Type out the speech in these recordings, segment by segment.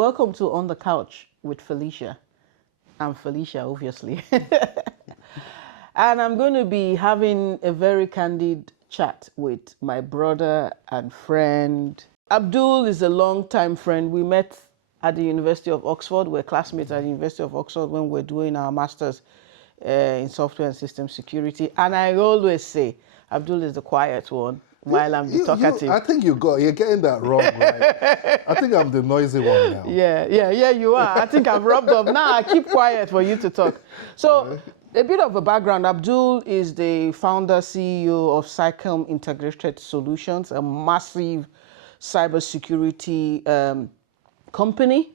Welcome to On the Couch with Felicia. I'm Felicia, obviously. And I'm going to be having a very candid chat with my brother and friend. Abdul is a long-time friend. We met at the University of Oxford. We're classmates at the University of Oxford when we're doing our masters in software and system security. And I always say, Abdul is the quiet one, while I'm the talkative. I think you're getting that wrong, right? I think I'm the noisy one now. Yeah, you are. I think I've rubbed off. Now I keep quiet for you to talk. So, a bit of a background. Abdul is the founder, CEO of Cycom Integrated Solutions, a massive cybersecurity company.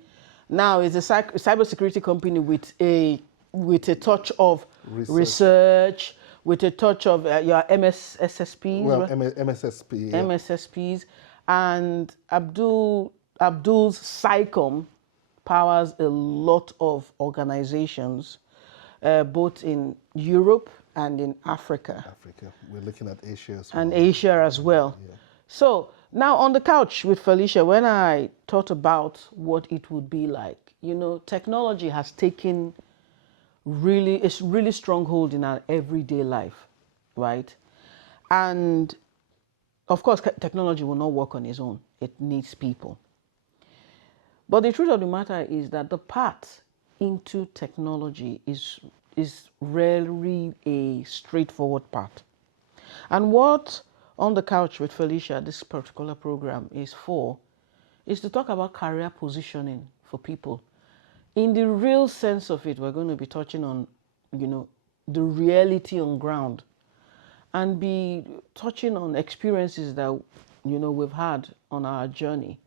Now, it's a cybersecurity company with a touch of research, with a touch of your MSSPs. Well, right? MSSP. Yeah. MSSPs. And Abdul's Cycom powers a lot of organizations, both in Europe and in Africa. We're looking at Asia as well. And Asia as well. Yeah. So now on the couch with Felicia, when I thought about what it would be like, technology has taken it's really strong hold in our everyday life, right? And of course, technology will not work on its own. It needs people. But the truth of the matter is that the path into technology is rarely a straightforward path. And what On the Couch with Felicia, this particular program, is to talk about career positioning for people. In the real sense of it, we're going to be touching on, the reality on ground, and be touching on experiences that, we've had on our journey.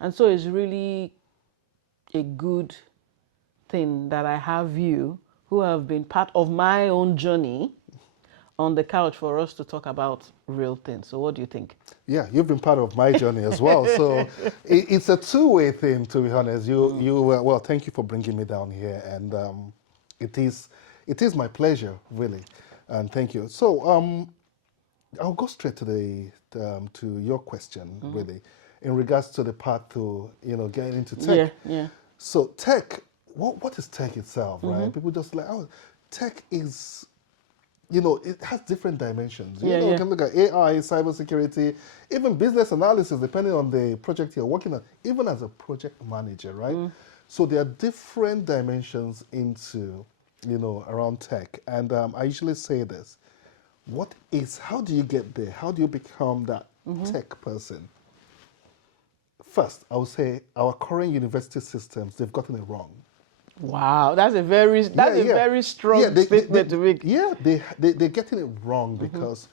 And so it's really a good thing that I have you, who have been part of my own journey, on the couch for us to talk about real things. So what do you think? Yeah, you've been part of my journey as well. So it's a two-way thing, to be honest. Well, thank you for bringing me down here. And it is my pleasure, really. And thank you. So I'll go straight to your question, really, in regards to the path to, getting into tech. Yeah. So tech, what is tech itself, right? People just like, tech is... it has different dimensions. You can look at AI, cybersecurity, even business analysis, depending on the project you're working on, even as a project manager, right? So there are different dimensions into, around tech. And I usually say this, how do you get there? How do you become that tech person? First, I would say our current university systems, they've gotten it wrong. Wow, that's a very strong statement to make. Yeah, they're getting it wrong because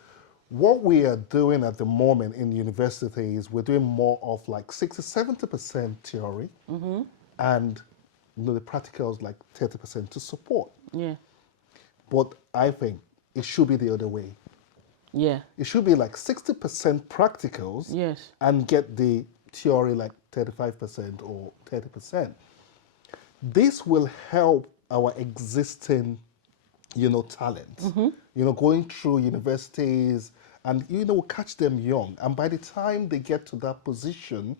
what we are doing at the moment in universities, we're doing more of like 60-70% theory, and the practicals like 30% to support. Yeah. But I think it should be the other way. Yeah. It should be like 60% practicals, yes, and get the theory like 35% or 30%. This will help our existing, talent, going through universities, and, catch them young. And by the time they get to that position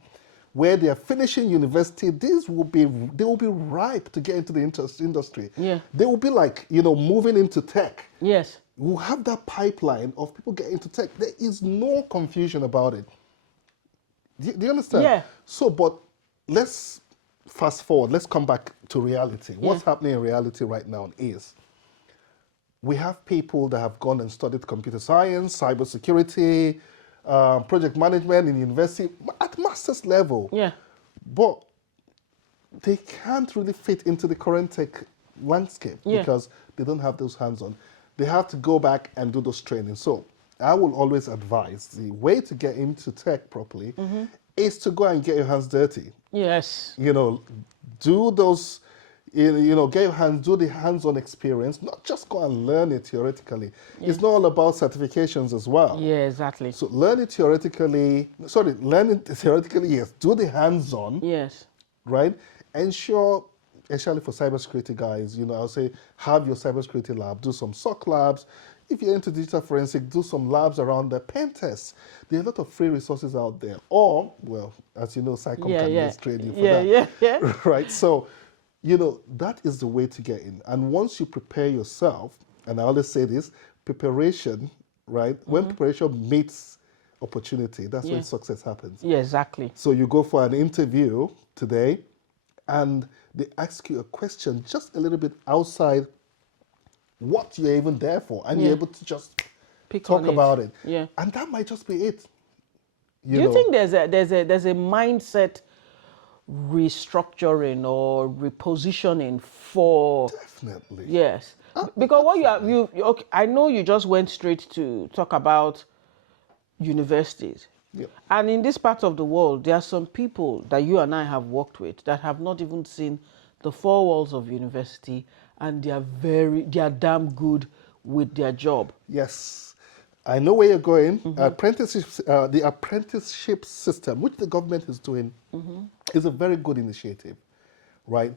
where they are finishing university, they will be ripe to get into the industry. Yeah. They will be like, moving into tech. Yes. We'll have that pipeline of people getting into tech. There is no confusion about it. Do you understand? Yeah. So, but let's fast forward, let's come back to reality. What's happening in reality right now is we have people that have gone and studied computer science, cybersecurity, project management in university at master's level. Yeah. But they can't really fit into the current tech landscape because they don't have those hands-on. They have to go back and do those trainings. So I will always advise the way to get into tech properly is to go and get your hands dirty. Yes. Do those, get your hands, do the hands-on experience, not just go and learn it theoretically. Yeah. It's not all about certifications as well. Yeah, exactly. So learn it theoretically, yes. Do the hands-on. Yes. Right? Ensure especially for cybersecurity guys, I'll say have your cybersecurity lab, do some SOC labs. If you're into digital forensic, do some labs around the pen tests. There are a lot of free resources out there. Or, well, as you know, Cycom can just trade you for that. Right? So, that is the way to get in. And once you prepare yourself, and I always say this, preparation, right? When preparation meets opportunity, that's when success happens. Yeah, exactly. So you go for an interview today, and they ask you a question just a little bit outside what you're even there for, and you're able to just talk about it. Yeah. And that might just be it. Do you think there's a mindset restructuring or repositioning for? Definitely. Yes. Because what you okay, I know you just went straight to talk about universities. Yep. And in this part of the world, there are some people that you and I have worked with that have not even seen the four walls of university, and they are damn good with their job. Yes. I know where you're going. The apprenticeship system, which the government is doing, is a very good initiative, right?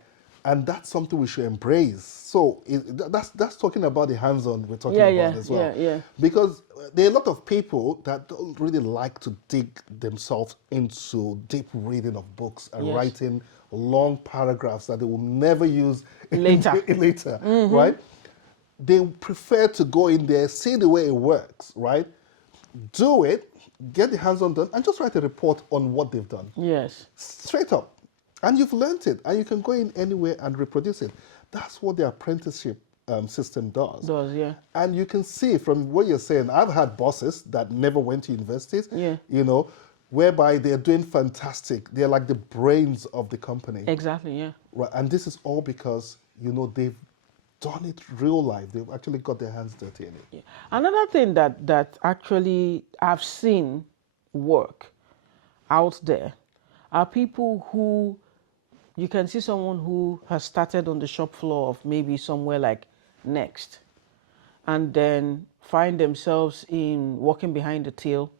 And that's something we should embrace. So that's talking about the hands-on we're talking about as well. Because there are a lot of people that don't really like to dig themselves into deep reading of books and writing long paragraphs that they will never use later, right? They prefer to go in there, see the way it works, right? Do it, get the hands-on done, and just write a report on what they've done. Yes. Straight up. And you've learned it, and you can go in anywhere and reproduce it. That's what the apprenticeship system does. And you can see from what you're saying, I've had bosses that never went to universities, whereby they're doing fantastic. They're like the brains of the company. Exactly, yeah. Right, and this is all because, they've done it real life. They've actually got their hands dirty in it. Yeah. Another thing that actually I've seen work out there are people who, you can see someone who has started on the shop floor of maybe somewhere like Next, and then find themselves working behind the till,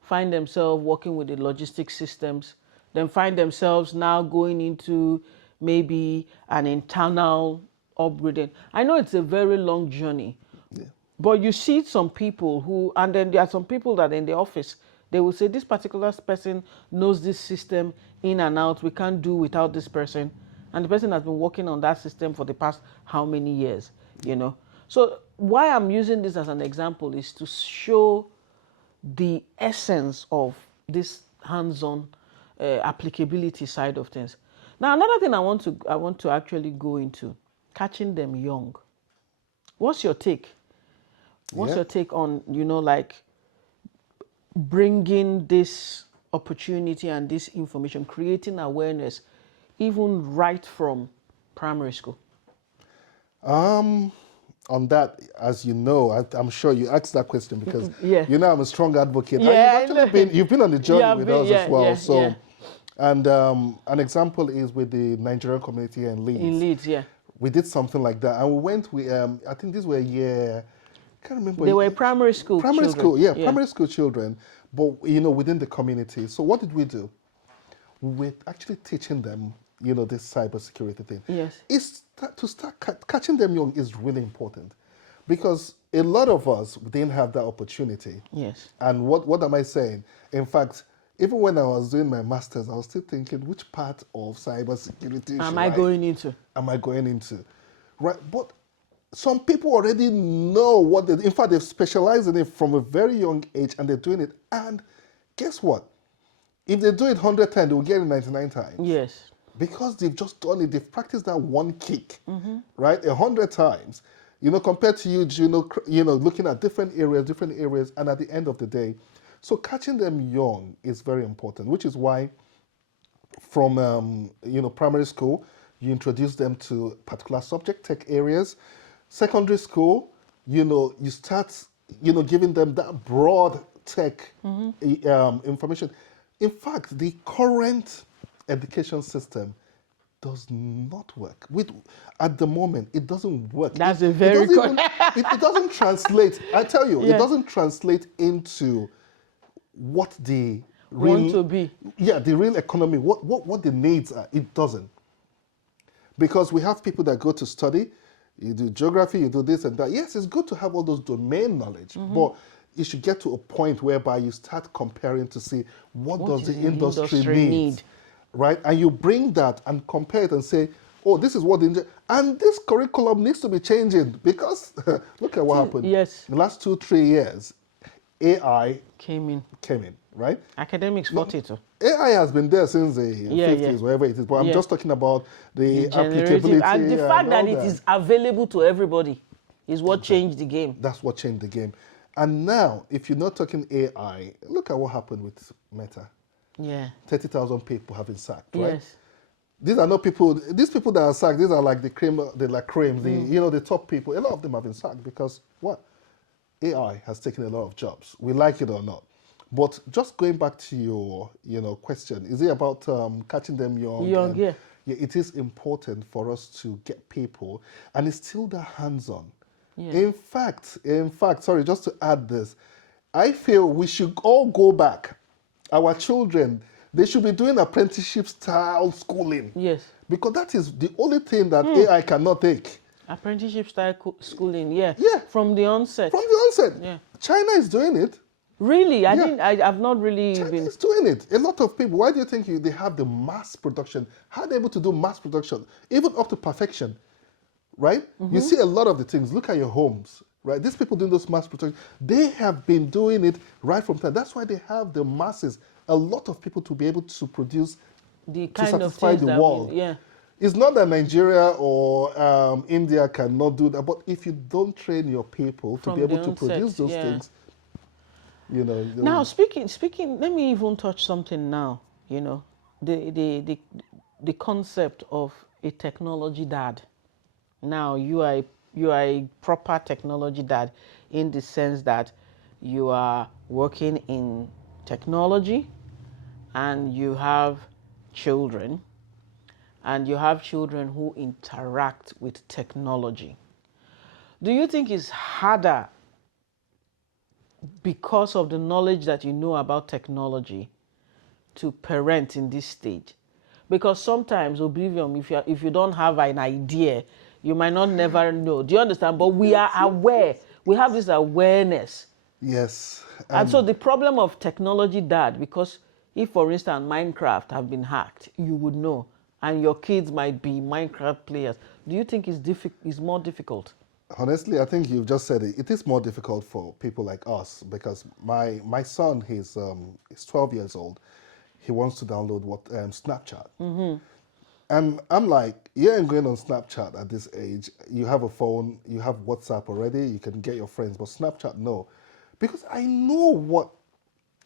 find themselves working with the logistics systems, then find themselves now going into maybe an internal upgrading. I know it's a very long journey, but you see some people who, and then there are some people that in the office, they will say, this particular person knows this system in and out. We can't do without this person. And the person has been working on that system for the past how many years, So why I'm using this as an example is to show the essence of this hands-on applicability side of things. Now, another thing I want to actually go into, catching them young. What's your take? What's your take on, bringing this opportunity and this information, creating awareness, even right from primary school? On that, as you know, I'm sure you asked that question because I'm a strong advocate. And you've been on the journey with us as well. And an example is with the Nigerian community in Leeds. In Leeds, we did something like that, and we went with I think these were I can't remember. They were primary school children. Primary school children, but within the community. So what did we do? We're actually teaching them, this cybersecurity thing. Yes. It's to start catching them young is really important, because a lot of us didn't have that opportunity. Yes. And what am I saying? In fact, even when I was doing my master's, I was still thinking, which part of cybersecurity am I going into? Right, but some people already know what in fact, they've specialized in it from a very young age, and they're doing it. And guess what? If they do it 100 times, they will get it 99 times. Yes. Because they've just done it. They've practiced that one kick, right, 100 times. Compared to you, looking at different areas, and at the end of the day, so catching them young is very important, which is why from, primary school, you introduce them to particular subject tech areas. Secondary school, you start, giving them that broad tech information. In fact, the current education system does not work. At the moment, it doesn't work. That's a very good... it doesn't translate. I tell you, it doesn't translate into what the real... want to be. Yeah, the real economy, what the needs are. It doesn't. Because we have people that go to study, you do geography, you do this and that. Yes, it's good to have all those domain knowledge, but you should get to a point whereby you start comparing to see what does the industry need, right? And you bring that and compare it and say, oh, this is what and this curriculum needs to be changing because look at what happened. Yes. The last 2-3 years, AI came in, right? Academics fought it. AI has been there since the 50s, wherever it is. But I'm just talking about the applicability. And the fact that it is available to everybody is what changed the game. That's what changed the game. And now, if you're not talking AI, look at what happened with Meta. Yeah. 30,000 people have been sacked, right? Yes. These are not people, these people that are sacked, these are like the cream, the top people. A lot of them have been sacked because what? AI has taken a lot of jobs. We like it or not. But just going back to your, question, is it about catching them young? Yeah. Yeah, it is important for us to get people, and it's still the hands-on. Yeah. In fact, sorry, just to add this, I feel we should all go back. Our children, they should be doing apprenticeship style schooling. Yes. Because that is the only thing that AI cannot take. Apprenticeship style schooling, yeah. Yeah. From the onset. From the onset. Yeah. China is doing it. Really? I've not really China been... is doing it. A lot of people, why do you think they have the mass production? How are they able to do mass production? Even up to perfection, right? You see a lot of the things. Look at your homes, right? These people doing those mass production, they have been doing it right from time. That's why they have the masses, a lot of people to be able to produce, the to kind satisfy of the world. yeah. It's not that Nigeria or India cannot do that, but if you don't train your people to be able to produce those things, Now, speaking, let me even touch something now. The concept of a technology dad. Now, you are a proper technology dad in the sense that you are working in technology, and you have children, who interact with technology. Do you think it's harder because of the knowledge that you know about technology to parent in this stage? Because sometimes, oblivion, if you don't have an idea, you might not never know. Do you understand? But we are aware. We have this awareness. Yes. And so the problem of technology dad, because if, for instance, Minecraft have been hacked, you would know, and your kids might be Minecraft players. Do you think it's more difficult? Honestly, I think you've just said it. It is more difficult for people like us because my son, he's 12 years old. He wants to download Snapchat. And I'm like, you ain't going on Snapchat at this age. You have a phone, you have WhatsApp already, you can get your friends, but Snapchat, no. Because I know what,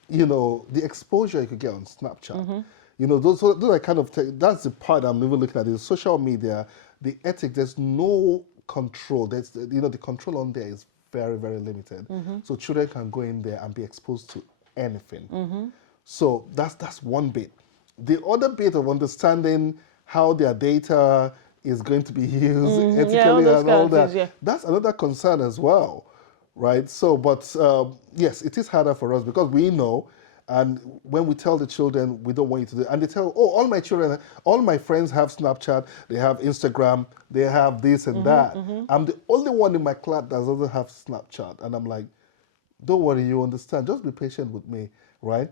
the exposure you could get on Snapchat. Those are kind of, that's the part I'm even looking at, is social media, the ethic, there's no control. There's, the control on there is very, very limited. So children can go in there and be exposed to anything. So that's one bit. The other bit of understanding how their data is going to be used ethically and all that, that's another concern as well, right? So, but yes, it is harder for us because we know, and when we tell the children, we don't want you to do it, and they tell, oh, all my children, all my friends have Snapchat, they have Instagram, they have this and that. I'm the only one in my class that doesn't have Snapchat. And I'm like, don't worry, you understand. Just be patient with me, right?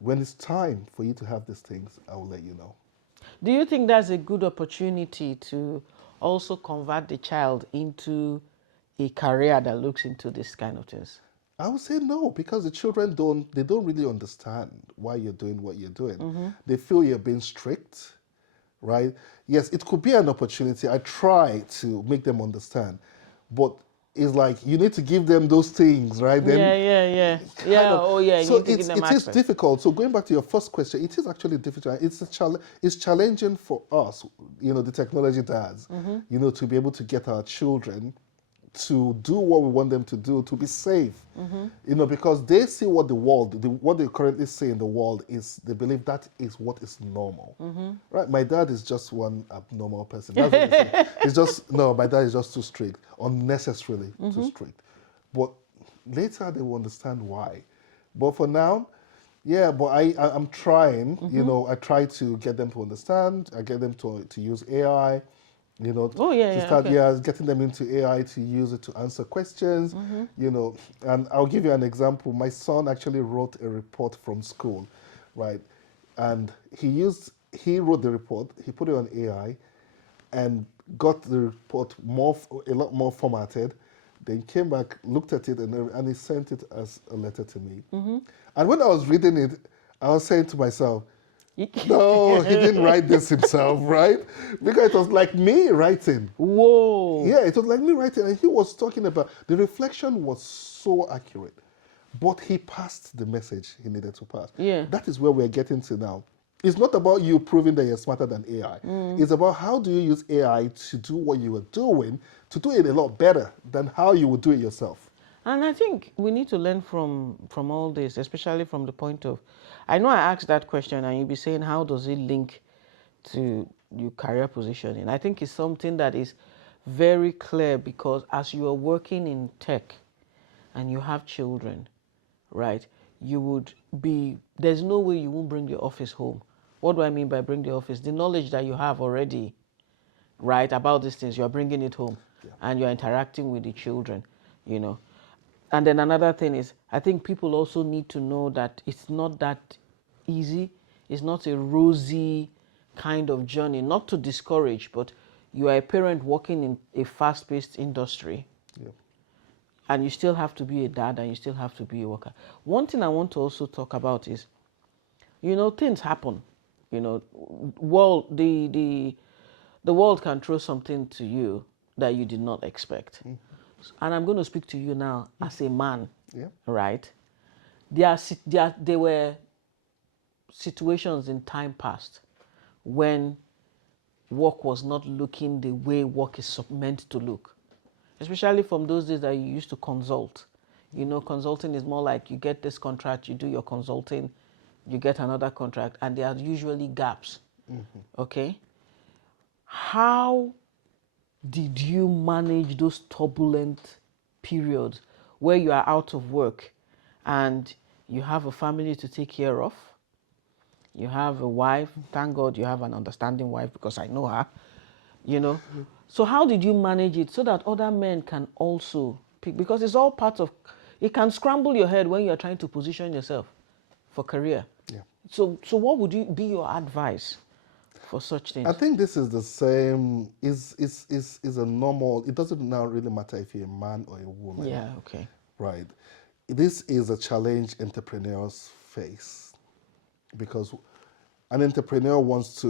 When it's time for you to have these things, I will let you know. Do you think that's a good opportunity to also convert the child into a career that looks into this kind of things? I would say no, because the children don't really understand why you're doing what you're doing. They feel you're being strict, right? Yes, it could be an opportunity. I try to make them understand, but it's like you need to give them those things, right? Then So it is difficult. So going back to your first question, it is actually difficult. It's challenging for us, the technology dads, to be able to get our children to do what we want them to do, to be safe, because they see what what they currently see in the world is, they believe that is what is normal, right? My dad is just one abnormal person. That's what they say. It's just, no, my dad is just too strict, unnecessarily too strict. But later they will understand why. But for now, yeah, but I'm trying, I try to get them to understand, I get them to use AI, You know, Oh, yeah, to yeah, start, okay. getting them into AI to use it to answer questions, you know. And I'll give you an example. My son actually wrote a report from school, right? And he wrote the report, he put it on AI, and got the report a lot more formatted. Then came back, looked at it, and he sent it as a letter to me. And when I was reading it, I was saying to myself, no, he didn't write this himself, right? Because it was like me writing. Whoa. Yeah, it was like me writing, and he was talking about the reflection was so accurate, but he passed the message he needed to pass. Yeah. That is where we're getting to now. It's not about you proving that you're smarter than AI. It's about how do you use AI to do what you were doing, to do it a lot better than how you would do it yourself. And I think we need to learn from all this, especially from the point of, I know I asked that question and you'll be saying, how does it link to your career positioning? I think it's something that is very clear, because as you are working in tech and you have children, right, you would be, there's no way you won't bring the office home. What do I mean by bring the office? The knowledge that you have already, right, about these things, you're bringing it home, and you're interacting with the children, you know. And then another thing is, I think people also need to know that it's not that easy. It's not a rosy kind of journey, not to discourage, but you are a parent working in a fast-paced industry, Yeah. and you still have to be a dad, and you still have to be a worker. One thing I want to also talk about is, you know, things happen. You know, the world can throw something to you that you did not expect. And I'm going to speak to you now as a man, Yeah. right? There were situations in time past when work was not looking the way work is meant to look, especially from those days that you used to consult. You know, consulting is more like you get this contract, you do your consulting, you get another contract, and there are usually gaps. Okay? How did you manage those turbulent periods where you are out of work and you have a family to take care of? You have a wife. Thank God you have an understanding wife, because I know her, you know. So how did you manage it so that other men can also pick? Because it's all part of, it can scramble your head when you're trying to position yourself for career. Yeah. So what would be your advice for such I things? think this is the same, is a normal, it doesn't now really matter if you're a man or a woman. Yeah, okay. Right. This is a challenge entrepreneurs face, because an entrepreneur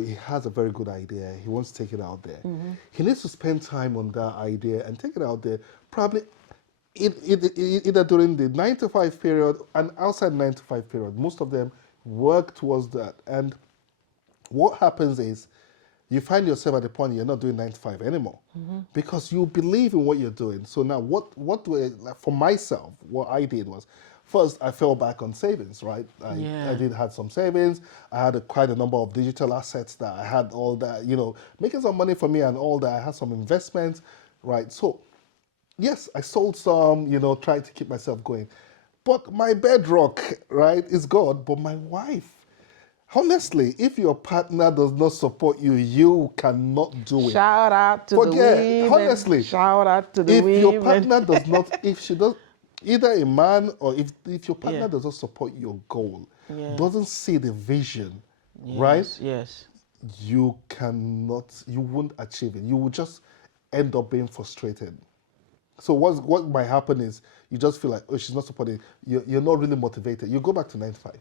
he has a very good idea, he wants to take it out there. He needs to spend time on that idea and take it out there, probably either during the 9 to 5 period and outside 9 to 5 period. Most of them work towards that. And what happens is you find yourself at the point you're not doing 9 to 5 anymore, because you believe in what you're doing. So now for myself, what I did was, first I fell back on savings, right? I did had some savings. I had quite a number of digital assets that I had, all that, you know, making some money for me and all that. I had some investments, right? So yes, I sold some, you know, tried to keep myself going. But my bedrock, right, is God. But my wife, honestly, if your partner does not support you, you cannot do it. Shout out to the women. Honestly, Shout out to the women. if your partner does not, if she does, either a man or if your partner does not support your goal, doesn't see the vision, right? Yes. You won't achieve it. You will just end up being frustrated. So what might happen is you just feel like, oh, she's not supporting. You're not really motivated. You go back to 9 to 5.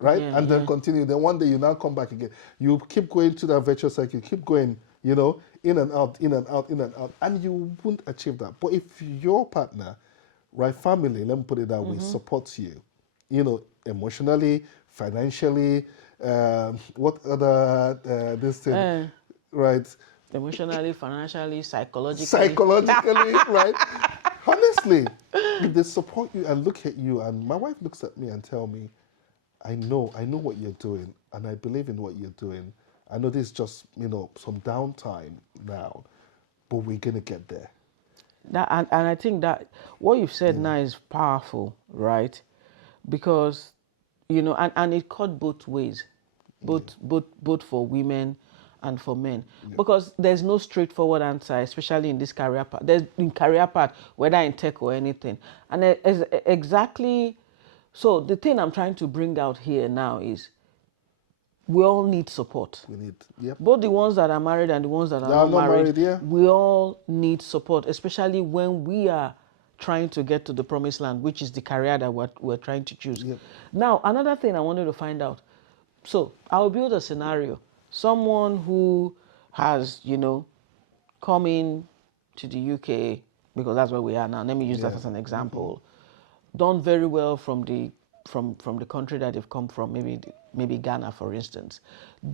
Right? And then continue. Then one day you now come back again. You keep going to that virtual cycle, you keep going, you know, in and out, in and out, in and out, and you won't achieve that. But if your partner, right, family, let me put it that way, supports you, you know, emotionally, financially, what other this thing, right? Emotionally, financially, psychologically. Psychologically, right? Honestly, if they support you and look at you, and my wife looks at me and tell me, I know what you're doing, and I believe in what you're doing. I know this is just, you know, some downtime now, but we're gonna get there. And I think that what you've said now is powerful, right? Because, you know, and it cut both ways, both for women and for men, because there's no straightforward answer, especially in this career path. There's in career path, whether in tech or anything, and exactly. So the thing I'm trying to bring out here now is we all need support. We need, yep. Both the ones that are married and the ones that are not married, yeah. We all need support, especially when we are trying to get to the promised land, which is the career that we're trying to choose. Yep. Now, another thing I wanted to find out. So I'll build a scenario. Someone who has, come in to the UK, because that's where we are now. Let me use that as an example. Done very well from the country that they've come from, maybe Ghana, for instance.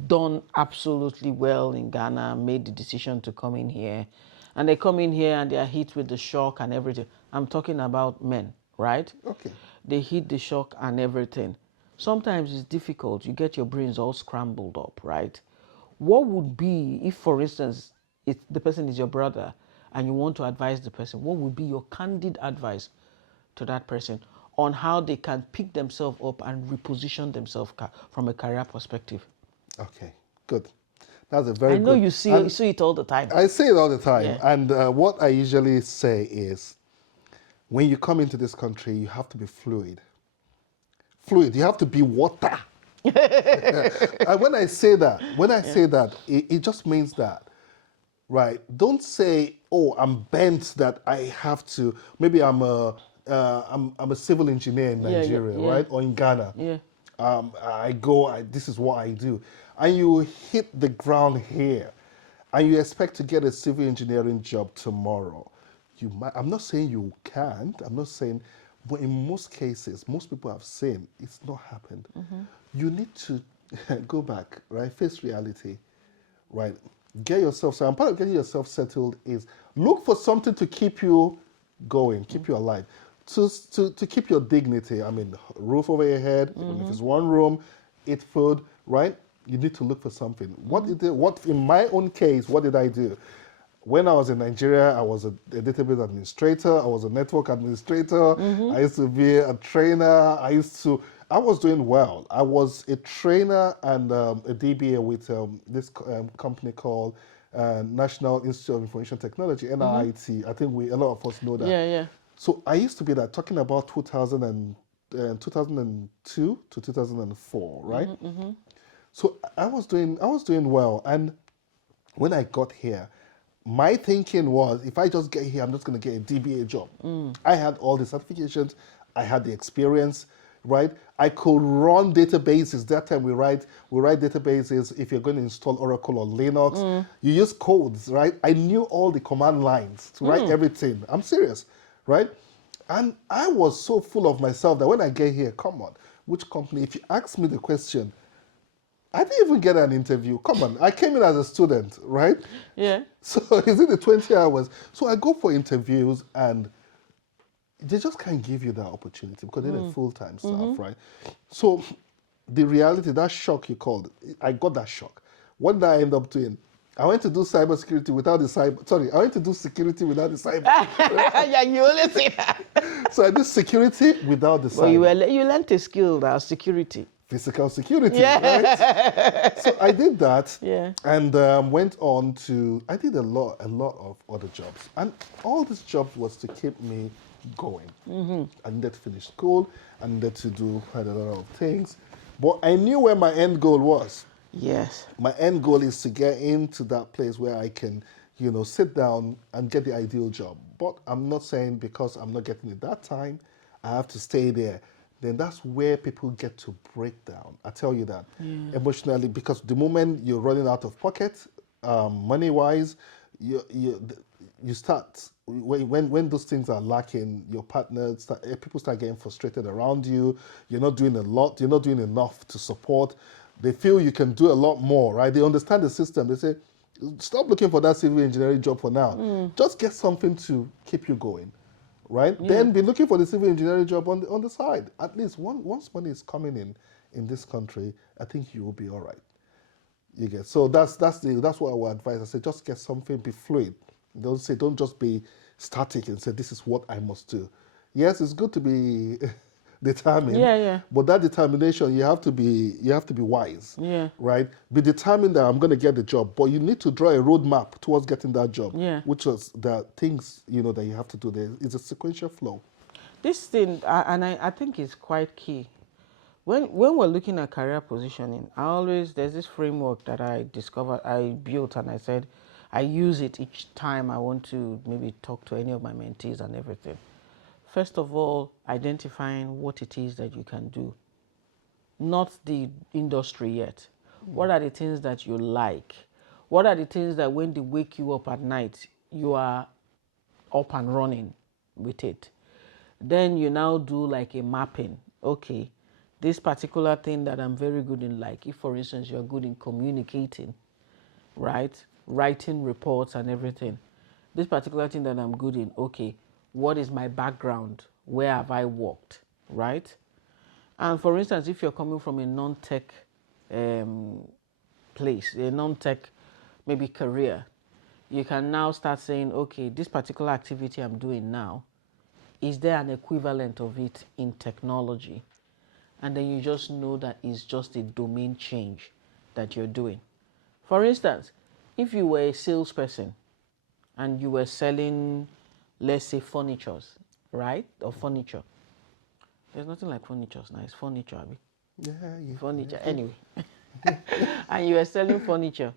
Done absolutely well in Ghana, made the decision to come in here. And they come in here and they are hit with the shock and everything. I'm talking about men, right? Okay. They hit the shock and everything. Sometimes it's difficult. You get your brains all scrambled up, right? What would be, if, for instance, the person is your brother and you want to advise the person, what would be your candid advice to that person on how they can pick themselves up and reposition themselves from a career perspective? Okay, good. That's a very good... I know you see it all the time. I see it all the time. Yeah. And what I usually say is, when you come into this country, you have to be fluid. You have to be water. And when I say that, it just means that, right? Don't say, oh, I'm bent that I have to. Maybe I'm a civil engineer in Nigeria, right, or in Ghana. Yeah. This is what I do, and you hit the ground here, and you expect to get a civil engineering job tomorrow. You might. I'm not saying you can't. I'm not saying. But in most cases, most people have seen it's not happened. You need to go back, right? Face reality, right? Get yourself. So, part of getting yourself settled is look for something to keep you going, keep you alive, to keep your dignity. I mean, roof over your head. Even if it's one room, eat food, right? You need to look for something. What in my own case? What did I do? When I was in Nigeria, I was a database administrator. I was a network administrator. I used to be a trainer. I was doing well. I was a trainer and a DBA with this company called National Institute of Information Technology, NIT. I think a lot of us know that. Yeah. So I used to be that, talking about 2002 to 2004, right? So I was doing well. And when I got here, my thinking was, if I just get here, I'm just going to get a DBA job. I had all the certifications. I had the experience, right? I could run databases. That time we write databases. If you're going to install Oracle or Linux, you use codes, right? I knew all the command lines to write everything. I'm serious, right? And I was so full of myself that when I get here, come on, which company? If you ask me the question, I didn't even get an interview. Come on, I came in as a student, right? Yeah. So is it the 20 hours? So I go for interviews and they just can't give you that opportunity because they're full-time staff, right? So the reality, that shock you called, I got that shock. What did I end up doing? I went to do cybersecurity without the cyber. Sorry, I went to do security without the cyber. Yeah, you only say that. So I did security without the cyber. Well, you learned a skill, that security. Physical security, right? So I did that, and went on to. I did a lot of other jobs, and all these jobs was to keep me going. I needed to finish school. I needed to do quite a lot of things, but I knew where my end goal was. Yes. My end goal is to get into that place where I can, sit down and get the ideal job. But I'm not saying because I'm not getting it that time, I have to stay there. Then that's where people get to break down. I tell you that emotionally, because the moment you're running out of pocket, money-wise, you start when those things are lacking. Your partners, people start getting frustrated around you. You're not doing a lot. You're not doing enough to support. They feel you can do a lot more, right? They understand the system. They say, stop looking for that civil engineering job for now. Just get something to keep you going. Right? Yeah. Then be looking for the civil engineering job on the side. At least once money is coming in this country, I think you will be all right. You get. So that's what I would advise. I say just get something, be fluid. Don't just be static and say this is what I must do. Yes, it's good to be determined. Yeah, yeah. But that determination, you have to be wise. Yeah. Right? Be determined that I'm going to get the job, but you need to draw a roadmap towards getting that job. Yeah. Which was the things, you know, that you have to do. There is a sequential flow. This thing, I think is quite key. When we're looking at career positioning, there's this framework that I discovered, I built, and I said I use it each time I want to maybe talk to any of my mentees and everything. First of all, identifying what it is that you can do, not the industry yet. What are the things that you like? What are the things that when they wake you up at night, you are up and running with it? Then you now do like a mapping. Okay, this particular thing that I'm very good in, like if for instance you're good in communicating, right? Writing reports and everything. This particular thing that I'm good in, okay, what is my background? Where have I worked, right? And for instance, if you're coming from a non-tech place, a non-tech maybe career, you can now start saying, okay, this particular activity I'm doing now, is there an equivalent of it in technology? And then you just know that it's just a domain change that you're doing. For instance, if you were a salesperson and you were selling, let's say, furnitures, right? Or furniture. There's nothing like furniture now. It's furniture, Abi. Yeah. Furniture, anyway. And you were selling furniture.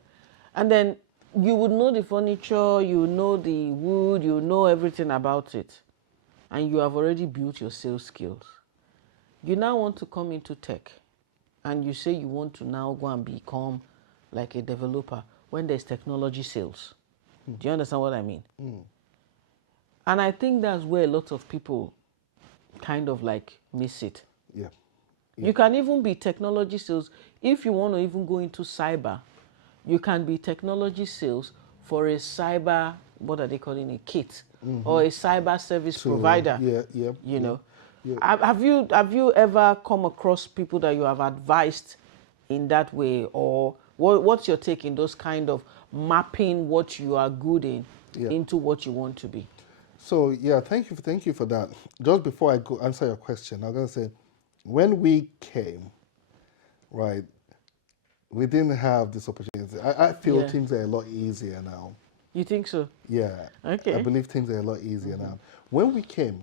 And then you would know the furniture, you know the wood, you know everything about it. And you have already built your sales skills. You now want to come into tech and you say you want to now go and become like a developer when there's technology sales. Do you understand what I mean? And I think that's where a lot of people kind of like miss it. Yeah. You can even be technology sales. If you want to even go into cyber, you can be technology sales for a cyber, what are they calling it, kit, or a cyber service provider. You know. Have you ever come across people that you have advised in that way, or what's your take in those kind of mapping what you are good in into what you want to be? So yeah, thank you for that. Just before I go answer your question, I'm gonna say, when we came, right, we didn't have this opportunity. I feel things are a lot easier now. You think so? Yeah. Okay. I believe things are a lot easier now. When we came,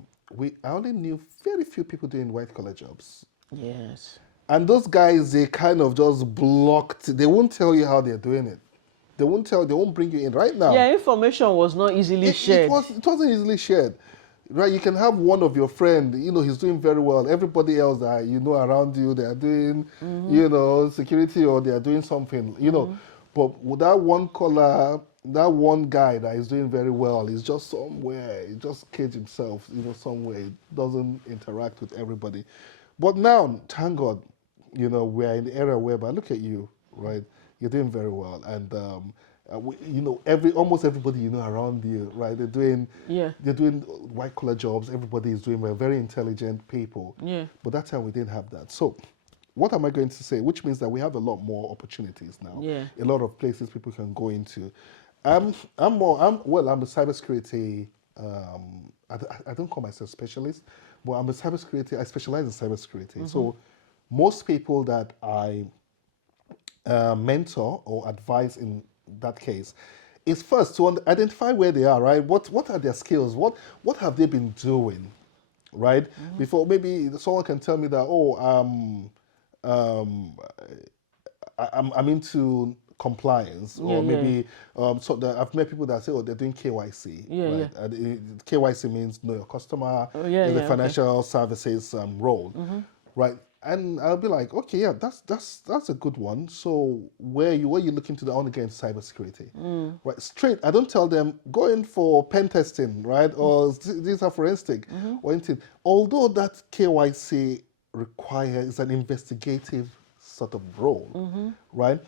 I only knew very few people doing white collar jobs. Yes. And those guys, they kind of just blocked. They won't tell you how they're doing it. They won't bring you in right now. Yeah, information was not easily shared. It wasn't easily shared. Right, you can have one of your friend, you know, he's doing very well. Everybody else that you know around you, they are doing, you know, security, or they are doing something, you know. But with that one collar, that one guy that is doing very well, he's just somewhere, he just caged himself, you know, somewhere. He doesn't interact with everybody. But now, thank God, you know, we're in the era whereby, look at you, right? You're doing very well, and you know, almost everybody you know around you, right? They're doing white collar jobs. Everybody is doing well. Very intelligent people. Yeah. But that time we didn't have that. So, what am I going to say? Which means that we have a lot more opportunities now. Yeah. A lot of places people can go into. I'm a cybersecurity. I don't call myself specialist, but I'm a cybersecurity. I specialize in cybersecurity. So, most people that I mentor or advise in that case is first to identify where they are, right? What are their skills? What have they been doing, right? Before maybe someone can tell me that, I'm into compliance, or maybe so that I've met people that say, oh, they're doing KYC, right? KYC means know your customer, in the financial services role, right? And I'll be like, okay, yeah, that's a good one. So where you looking to do? I want to get into cybersecurity, right? Straight. I don't tell them go in for pen testing, right? Or these are forensic or anything. Although that KYC requires an investigative sort of role, right?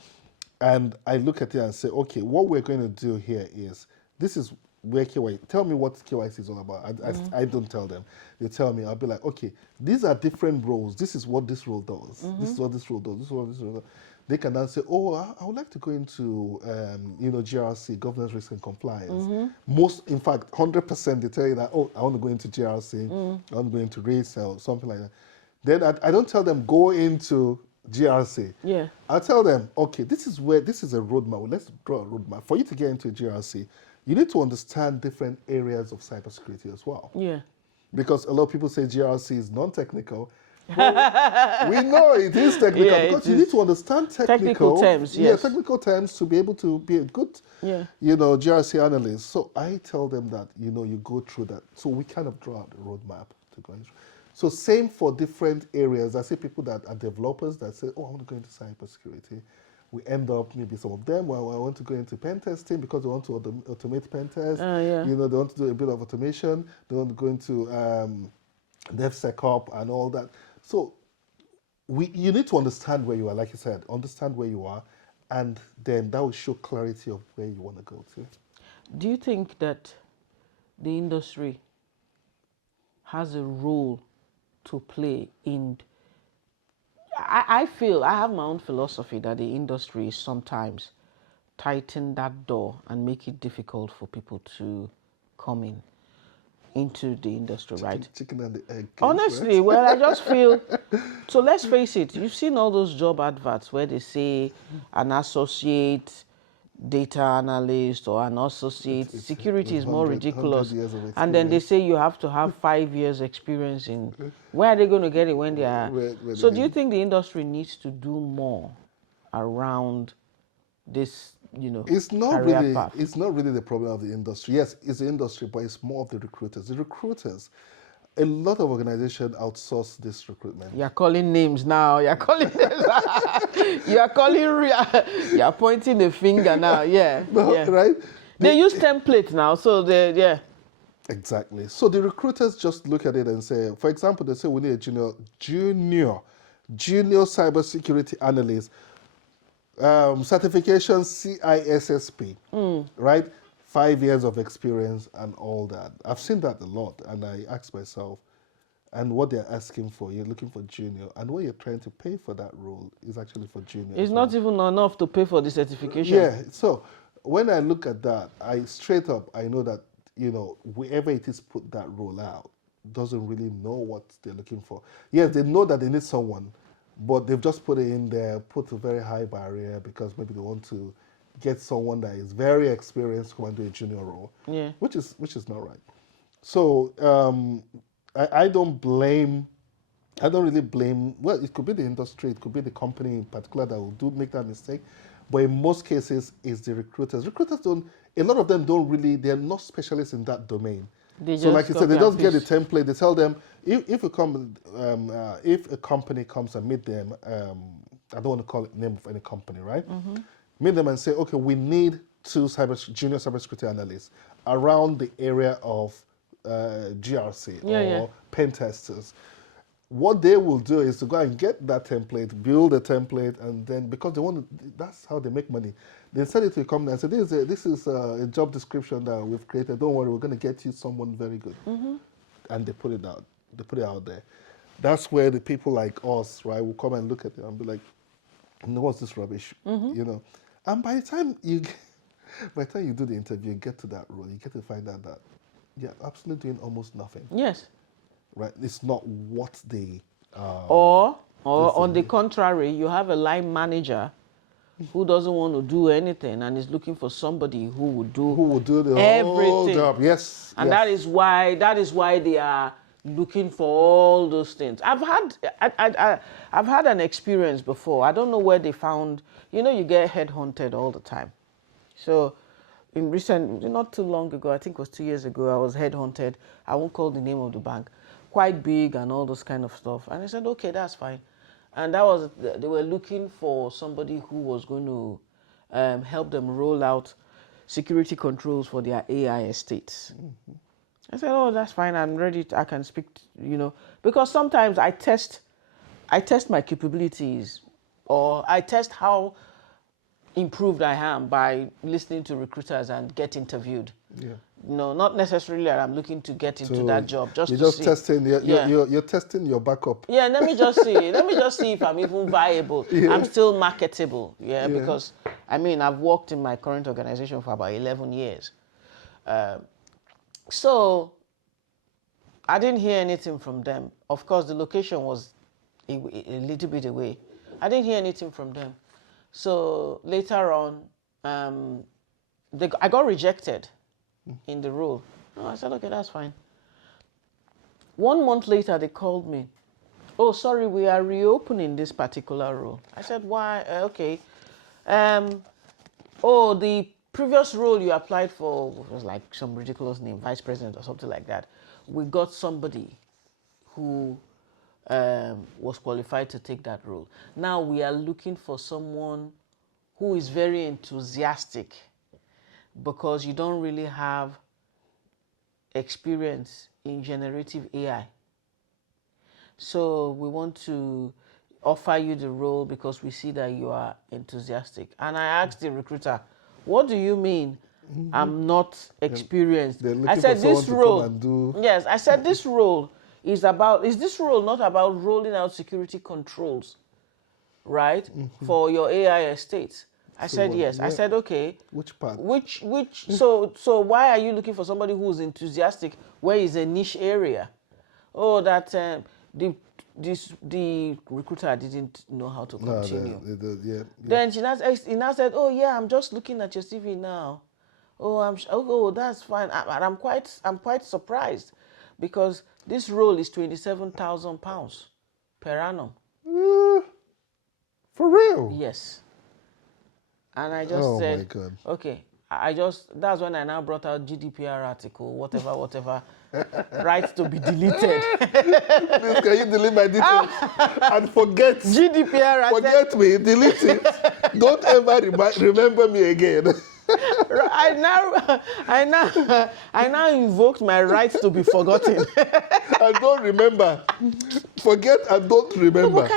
And I look at it and say, okay, what we're going to do here is this is where KYC, tell me what KYC is all about. I don't tell them. They tell me, I'll be like, okay, these are different roles. This is what this role does. This is what this role does. This is what this role does. They can then say, oh, I would like to go into, GRC, governance, risk, and compliance. Most, in fact, 100%, they tell you that, oh, I want to go into GRC, I want to go into risk or something like that. Then I don't tell them go into GRC. Yeah. I tell them, okay, this is a roadmap. Let's draw a roadmap. For you to get into GRC, you need to understand different areas of cybersecurity as well. Yeah. Because a lot of people say GRC is non-technical. Well, we know it is technical, Yeah, because you need to understand technical terms. Yes. Yeah, technical terms to be able to be a good, GRC analyst. So I tell them that, you go through that. So we kind of draw out the roadmap to go through. So same for different areas. I see people that are developers that say, oh, I want to go into cybersecurity. We end up, maybe some of them, well, I want to go into pen testing because they want to automate pen tests. Yeah. They want to do a bit of automation. They want to go into DevSecOps and all that. So you need to understand where you are, like you said, understand where you are, and then that will show clarity of where you want to go to. Do you think that the industry has a role to play in? I feel, I have my own philosophy that the industry sometimes tighten that door and make it difficult for people to come into the industry, right? Chicken and the egg. Honestly, right? well, I just feel, so let's face it, you've seen all those job adverts where they say an associate data analyst or an associate, security is more ridiculous. And then they say you have to have 5 years experience in, where are they going to get it when they are? So do you think the industry needs to do more around this, it's not career path? It's not really the problem of the industry. Yes, it's the industry, but it's more of the recruiters. The recruiters, a lot of organizations outsource this recruitment. You're calling names now. You're calling names. You're pointing the finger now. Yeah. No, yeah. Right? They use templates now, so yeah. Exactly. So the recruiters just look at it and say, for example, they say we need a junior cybersecurity analyst, certification CISSP, right? 5 years of experience and all that. I've seen that a lot, and I ask myself, and what they're asking for, you're looking for junior, and what you're trying to pay for that role is actually for junior. It's not even enough to pay for the certification. Yeah, so when I look at that, I know that, whoever it is put that role out doesn't really know what they're looking for. Yes, they know that they need someone, but they've just put it in there, put a very high barrier because maybe they want to get someone that is very experienced to come and do a junior role, which is not right. So I don't really blame. Well, it could be the industry, it could be the company in particular that will make that mistake, but in most cases, it's the recruiters. Recruiters a lot of them they're not specialists in that domain. So like you said, they just get a template. They tell them if a company comes and meet them, I don't want to call it name of any company, right? Meet them and say, okay, we need 2 junior cybersecurity analysts around the area of GRC or pen testers. What they will do is to go and get that template, build a template, and then because that's how they make money. They send it to a company and say, this is a job description that we've created. Don't worry, we're going to get you someone very good. And they put it out. They put it out there. That's where the people like us, right, will come and look at it and be like, what's this rubbish? And by the time you do the interview and get to that role, you get to find out that you're absolutely doing almost nothing. Yes. Right? It's not what they... or on the contrary, you have a line manager who doesn't want to do anything and is looking for somebody who will do the everything. Whole job. Yes. And that is why they are looking for all those things. I've had an experience before. I don't know where they found, you get headhunted all the time. So not too long ago, I think it was 2 years ago, I was headhunted. I won't call the name of the bank. Quite big and all those kind of stuff. And I said, okay, that's fine. And they were looking for somebody who was going to help them roll out security controls for their AI estates. I said, oh, that's fine. I'm ready. I can speak, because sometimes I test my capabilities, or I test how improved I am by listening to recruiters and get interviewed. Yeah. No, not necessarily that I'm looking to get into that job. You're testing your backup. Yeah, let me just see. If I'm even viable. Yeah. I'm still marketable. Yeah, because I've worked in my current organization for about 11 years. So I didn't hear anything from them. Of course, the location was a little bit away. I didn't hear anything from them. So later on, I got rejected in the role. Oh, I said, okay, that's fine. 1 month later, they called me. Oh, sorry, we are reopening this particular role. I said, why? Okay. Oh, the previous role you applied for was like some ridiculous name, vice president or something like that. We got somebody who was qualified to take that role. Now we are looking for someone who is very enthusiastic, because you don't really have experience in generative AI. So we want to offer you the role because we see that you are enthusiastic. And I asked the recruiter, what do you mean I'm not experienced? I said, this role, yes, I said, this role is this role not about rolling out security controls, right, for your AI estate? I said, yes. I said, okay. Which part? So why are you looking for somebody who's enthusiastic where is a niche area? Oh, that the recruiter didn't know how to continue. Yeah. Then he now said, oh yeah, I'm just looking at your CV now. Oh, that's fine. I'm quite surprised, because this role is £27,000 per annum. For real? Yes. And I just said, my God. okay, that's when I now brought out GDPR article, whatever, right to be deleted. Please, can you delete my details? And forget. GDPR. Forget me, delete it. Don't ever remember me again. I now invoked my right to be forgotten. I don't remember. Forget and don't remember. No, but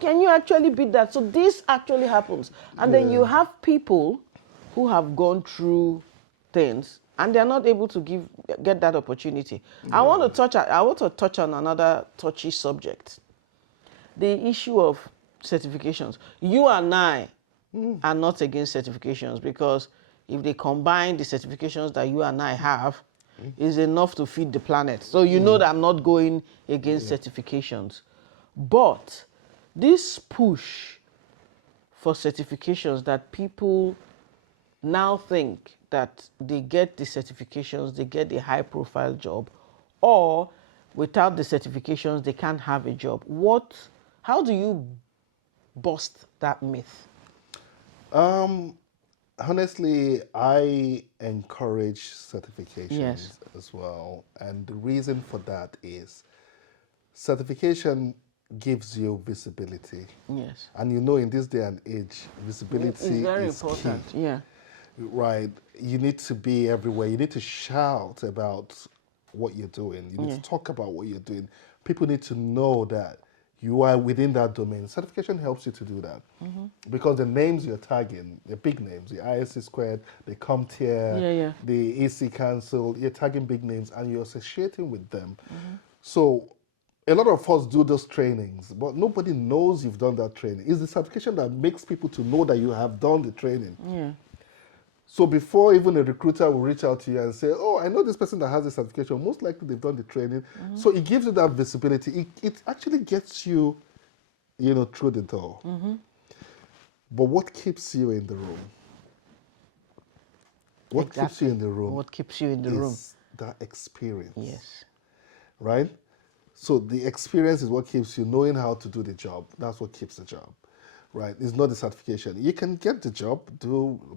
can you actually beat that? So this actually happens, and then you have people who have gone through things and they're not able to get that opportunity. I want to touch on another touchy subject: the issue of certifications. You and I are not against certifications, because if they combine the certifications that you and I have, is enough to feed the planet. So you know that I'm not going against certifications. But this push for certifications, that people now think that they get the certifications, they get a high-profile job, or without the certifications, they can't have a job. How do you bust that myth? Honestly, I encourage certifications as well. And the reason for that is certification gives you visibility. Yes. And you know, in this day and age, visibility is very is important. key. Yeah. Right. You need to be everywhere. You need to shout about what you're doing. You need to talk about what you're doing. People need to know that you are within that domain. Certification helps you to do that, because the names you're tagging, the big names, the ISC squared, the CompTIA, the AC Council, you're tagging big names and you're associating with them. So a lot of us do those trainings, but nobody knows you've done that training. It's the certification that makes people to know that you have done the training. Yeah. So before even a recruiter will reach out to you and say, oh, I know this person that has the certification, most likely they've done the training. So it gives you that visibility. It actually gets you, through the door. But what keeps you in the room? What keeps you in the room? What keeps you in the room? Is that experience. Yes. Right? So the experience is what keeps you knowing how to do the job. That's what keeps the job. Right, it's not the certification. You can get the job,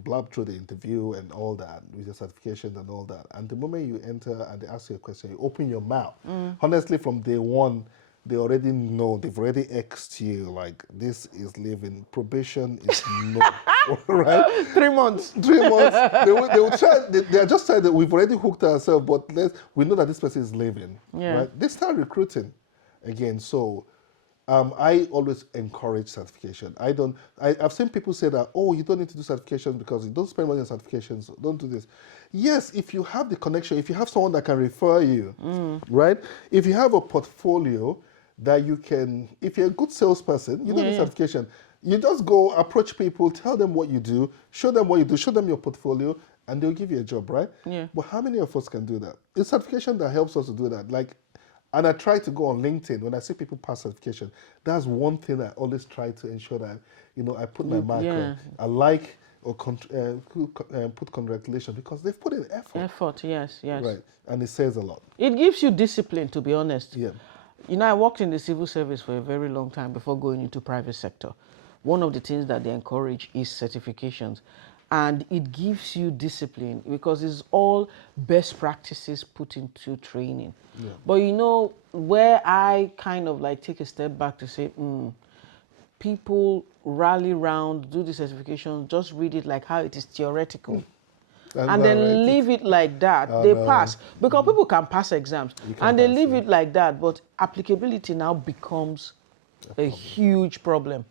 blab through the interview and all that with your certification and all that. And the moment you enter and they ask you a question, you open your mouth. Honestly, from day one, they already know. They've already X'd you. Like, this is living. Probation is no. Right? 3 months. 3 months. They will try. They are just trying that we've already hooked ourselves, but we know that this person is living. Yeah. Right? They start recruiting again. So. I always encourage certification. I've seen people say that, oh, you don't need to do certifications because you don't spend money on certifications. Don't do this. Yes, if you have the connection, if you have someone that can refer you, right? If you have a portfolio that you can, if you're a good salesperson, you don't need certification. You just go approach people, tell them what you do, show them what you do, show them your portfolio, and they'll give you a job, right? Yeah. But how many of us can do that? It's certification that helps us to do that. Like, And I try to go on LinkedIn when I see people pass certification. That's one thing I always try to ensure that, I put my mark on. I like or put congratulations because they've put in effort. Effort, yes. Right, and it says a lot. It gives you discipline, to be honest. Yeah. I worked in the civil service for a very long time before going into private sector. One of the things that they encourage is certifications. And it gives you discipline because it's all best practices put into training. Yeah. But where I kind of like take a step back to say, people rally around, do the certification, just read it like how it is theoretical. And then leave it like that. They pass. Because people can pass exams. And they leave it like that. But applicability now becomes a huge problem.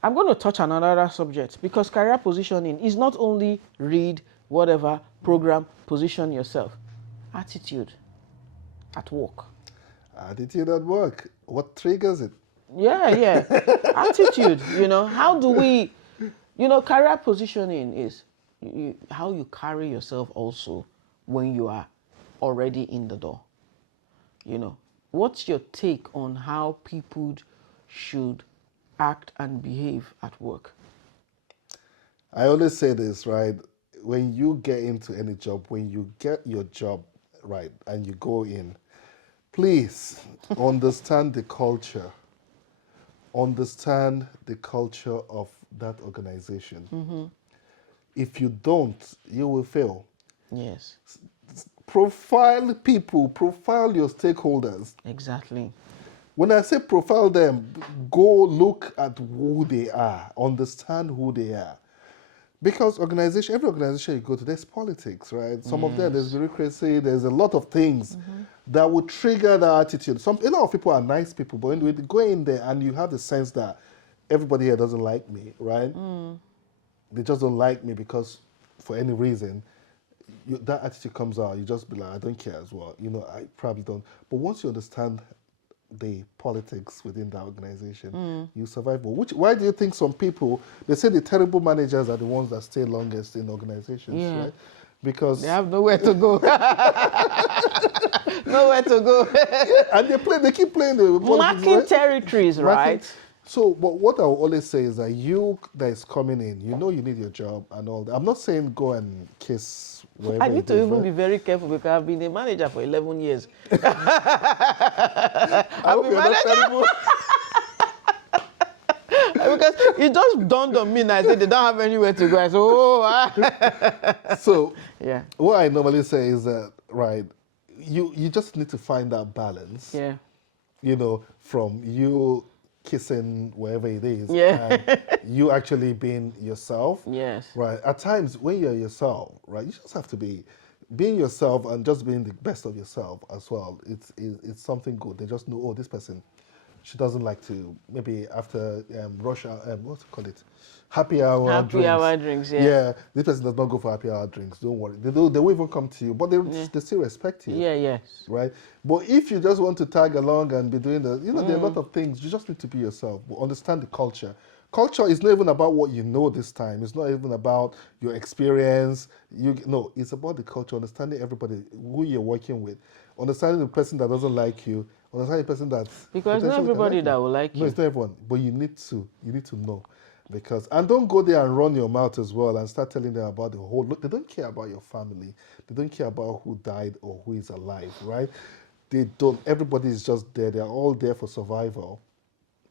I'm going to touch on another subject because career positioning is not only read, whatever, program, position yourself. Attitude at work. Attitude at work. What triggers it? Yeah. Attitude, how do we, career positioning is how you carry yourself also when you are already in the door. What's your take on how people should act and behave at work? I always say this, right? When you get into any job, when you get your job, right, and you go in, please understand the culture. Understand the culture of that organization. If you don't, you will fail. Yes. Profile people, profile your stakeholders. Exactly. When I say profile them, go look at who they are, understand who they are. Because every organization you go to, there's politics, right? Some of them, there's bureaucracy, there's a lot of things that would trigger that attitude. A lot of people are nice people, but when you go in there and you have the sense that everybody here doesn't like me, right? They just don't like me because for any reason, that attitude comes out, you just be like, I don't care as well. I probably don't. But once you understand the politics within the organization, you survive. Why do you think some people, they say the terrible managers are the ones that stay longest in organizations, right? Because they have nowhere to go. Nowhere to go. And they keep playing the politics, marking territories, right? So, but what I will always say is that you that is coming in, you need your job and all that. I'm not saying go and kiss wherever I need to even be very careful because I've been a manager for 11 years. I hope you're not terrible. Because it just dawned on me and I said they don't have anywhere to go. I said, So, yeah. What I normally say is that, right, you just need to find that balance. Yeah. From you kissing wherever it is, and you actually being yourself. Yes. Right. At times when you're yourself, right, you just have to be being yourself and just being the best of yourself as well. It's something good. They just know, this person, she doesnn't like to maybe after rush hour, what's it called? Happy hour drinks. Yeah. This person does not go for happy hour drinks. Don't worry. They won't even come to you, but they still respect you. Yeah. Yes. Right. But if you just want to tag along and be doing there are a lot of things. You just need to be yourself. But understand the culture. Culture is not even about what you know this time. It's not even about your experience. It's about the culture. Understanding everybody, who you're working with, understanding the person that doesn't like you, understanding the person that because not everybody that will like you. No, it's not everyone. But you need to know. And don't go there and run your mouth as well and start telling them about the whole. Look, they don't care about your family. They don't care about who died or who is alive, right? They don't. Everybody is just there. They're all there for survival.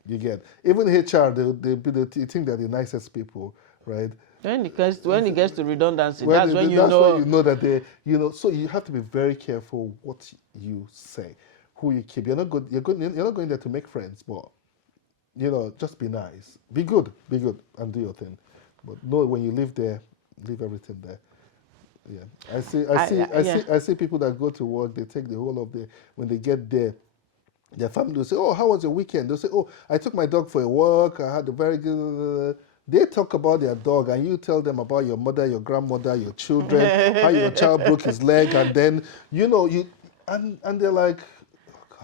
You get. Even HR, they think they're the nicest people, right? When it gets to redundancy, that's when you know. That's when you know that they, So you have to be very careful what you say, who you keep. You're not not going there to make friends, but. Just be nice. Be good, and do your thing. But no, when you live there, leave everything there. Yeah. I see people that go to work, they take the whole of when they get there, their family will say, oh, how was your weekend? They'll say, oh, I took my dog for a walk, I had a very good... They talk about their dog and you tell them about your mother, your grandmother, your children, how your child broke his leg, and then, and they're like,